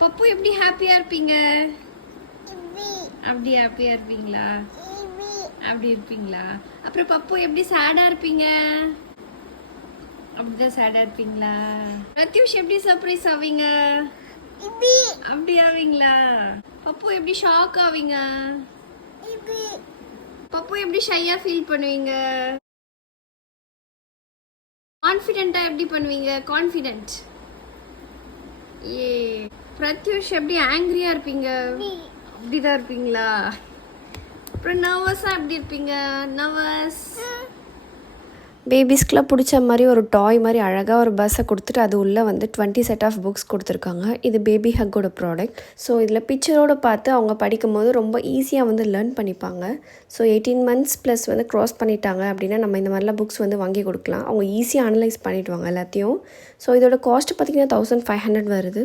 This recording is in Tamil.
பப்பு எப்படி ஹாப்பியா இருப்பீங்க? அப்படி ஹாப்பியா இருப்பீங்களா? அப்படி இருப்பீங்களா? அப்புறம் பப்பு எப்படி சேடா இருப்பீங்க? அப்படிதான் சேடா இருப்பீங்களா? பிரத்யூஷ் எப்படி சர்ப்ரைஸ் ஆவீங்க? அப்படி ஆவீங்களா? பப்பு எப்படி ஷாக் ஆவீங்க? பப்பு எப்படி ஷையா ஃபீல் பண்ணுவீங்க? கான்ஃபிடென்ட்டா எப்படி பண்ணுவீங்க? கான்ஃபிடென்ட். ஏ பிரத்யூஷ் எப்படி ஆங்கிரியா இருப்பீங்க? அப்படிதான் இருப்பீங்களா? அப்புறம் நர்வஸா எப்படி இருப்பீங்க? நர்வஸ். பேபிஸ்க்குலாம் பிடிச்ச மாதிரி ஒரு டாய் மாதிரி அழகாக ஒரு பஸ்ஸை கொடுத்துட்டு அது உள்ளே வந்து 20 செட் ஆஃப் புக்ஸ் கொடுத்துருக்காங்க. இது பேபி ஹக்கோட ப்ராடக்ட். ஸோ இதில் பிக்சரோடு பார்த்து அவங்க படிக்கும்போது ரொம்ப ஈஸியாக வந்து லேர்ன் பண்ணிப்பாங்க. ஸோ 18 months ப்ளஸ் வந்து க்ராஸ் பண்ணிட்டாங்க அப்படின்னா நம்ம இந்த மாதிரிலாம் புக்ஸ் வந்து வாங்கி கொடுக்கலாம். அவங்க ஈஸியாக அனலைஸ் பண்ணிவிடுவாங்க எல்லாத்தையும். ஸோ இதோட காஸ்ட்டு பார்த்திங்கன்னா 1500 வருது.